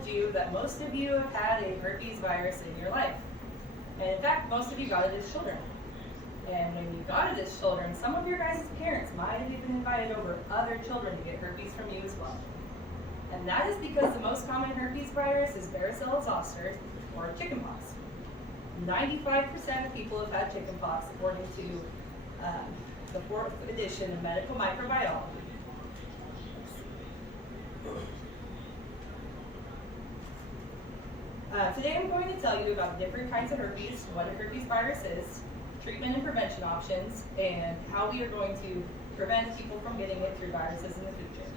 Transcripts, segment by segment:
told you that most of you have had a herpes virus in your life. And in fact, most of you got it as children. And when you got it as children, some of your guys' parents might have even invited over other children to get herpes from you as well. And that is because the most common herpes virus is varicella zoster, or chickenpox. 95% of people have had chickenpox, according to the 4th edition of Medical Microbiology. Today I'm going to tell you about different kinds of herpes, what a herpes virus is, treatment and prevention options, and how we are going to prevent people from getting it through viruses in the future,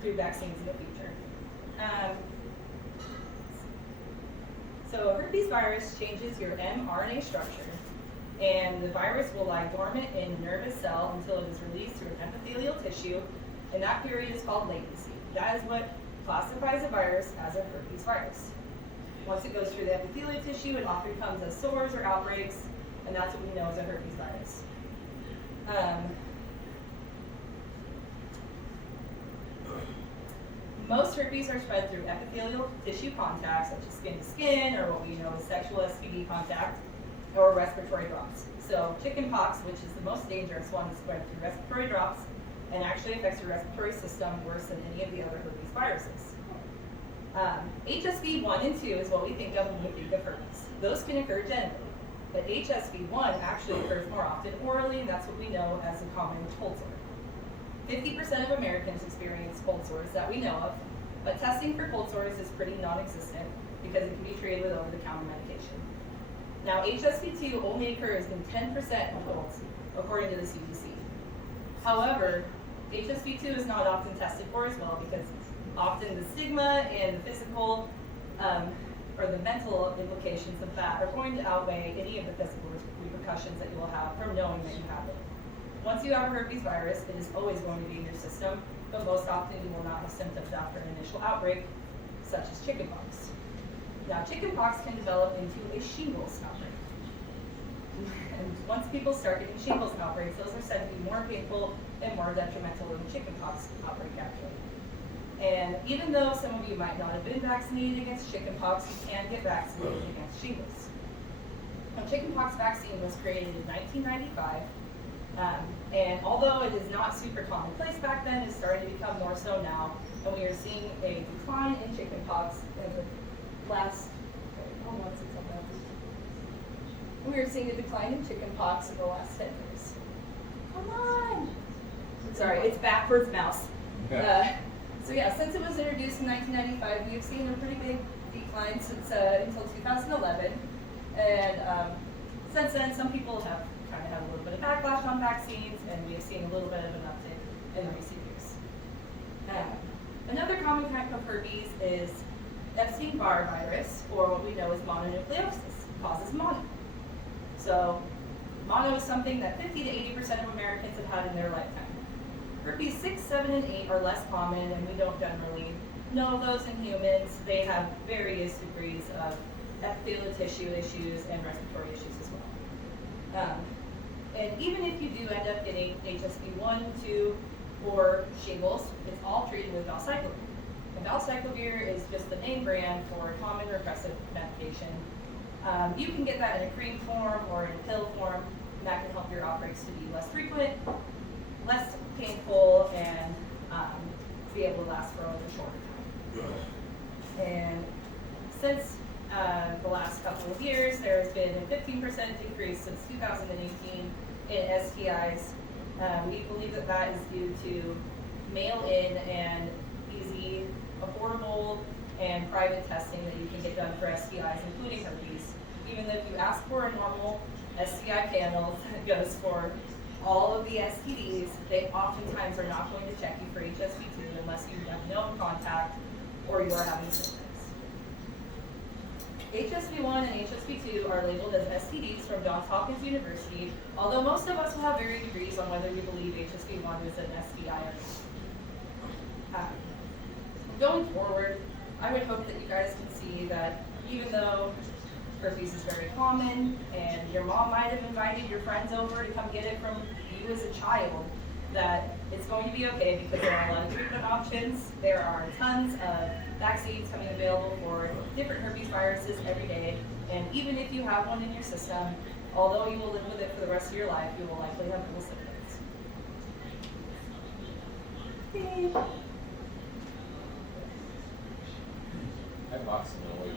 through vaccines in the future. So herpes virus changes your mRNA structure, and the virus will lie dormant in a nervous cell until it is released through an epithelial tissue, and that period is called latency. That is what classifies a virus as a herpes virus. Once it goes through the epithelial tissue, it often comes as sores or outbreaks, and that's what we know as a herpes virus. Most herpes are spread through epithelial tissue contact, such as skin to skin, or what we know as sexual STD contact, or respiratory drops. So chickenpox, which is the most dangerous one, is spread through respiratory drops and actually affects your respiratory system worse than any of the other herpes viruses. HSV 1 and 2 is what we think of when we think of herpes. Those can occur genitally, but HSV 1 actually occurs more often orally, and that's what we know as a common cold sore. 50% of Americans experience cold sores that we know of, but testing for cold sores is pretty non-existent because it can be treated with over-the-counter medication. Now, HSV2 only occurs in 10% of adults, according to the CDC. However, HSV2 is not often tested for as well because often the stigma and the physical or the mental implications of that are going to outweigh any of the physical repercussions that you will have from knowing that you have it. Once you have a herpes virus, it is always going to be in your system, but most often you will not have symptoms after an initial outbreak, such as chickenpox. Now, chickenpox can develop into a shingles outbreak. And once people start getting shingles outbreaks, those are said to be more painful and more detrimental than the chickenpox outbreak, actually. And even though some of you might not have been vaccinated against chickenpox, you can get vaccinated against shingles. Now, chickenpox vaccine was created in 1995, and although it is not super commonplace back then, it's starting to become more so now, and we are seeing a decline in chickenpox in the last, we are seeing a decline in chickenpox in the last 10 years. Come on! Sorry, it's backwards mouse. So yeah, since it was introduced in 1995, we have seen a pretty big decline since until 2011, and since then, some people have kind of had a little bit of backlash on vaccines, and we have seen a little bit of an uptick in the recent years. Another common type of herpes is Epstein-Barr virus, or what we know as mononucleosis. It causes mono. So mono is something that 50 to 80% of Americans have had in their lifetime. Herpes 6, 7, and 8 are less common, and we don't generally know those in humans. They have various degrees of epithelial tissue issues and respiratory issues as well. And even if you do end up getting HSV 1, 2, or shingles, it's all treated with valcyclovir. And valcyclovir is just the name brand for a common repressive medication. You can get that in a cream form or in a pill form, and that can help your outbreaks to be less frequent, less painful, and be able to last for a shorter time. And since the last couple of years, there has been a 15% increase since 2018 in STIs. We believe that that is due to mail-in and easy, affordable, and private testing that you can get done for STIs, including herpes. Even though if you ask for a normal STI panel that goes for all of the STDs, they oftentimes are not going to check you for HSV2 unless you have known contact or you are having symptoms. HSV1 and HSV2 are labeled as STDs from Johns Hopkins University, although most of us will have varying degrees on whether we believe HSV1 is an STI or not. Going forward, I would hope that you guys can see that even though herpes is very common and your mom might have invited your friends over to come get it from you as a child, that It's going to be okay because there are a lot of treatment options. There are tons of vaccines coming available for different herpes viruses every day. And even if you have one in your system, although you will live with it for the rest of your life, you will likely have little symptoms. That box is really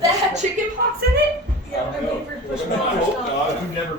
That had chicken pox in it? Yeah, I mean, for I've never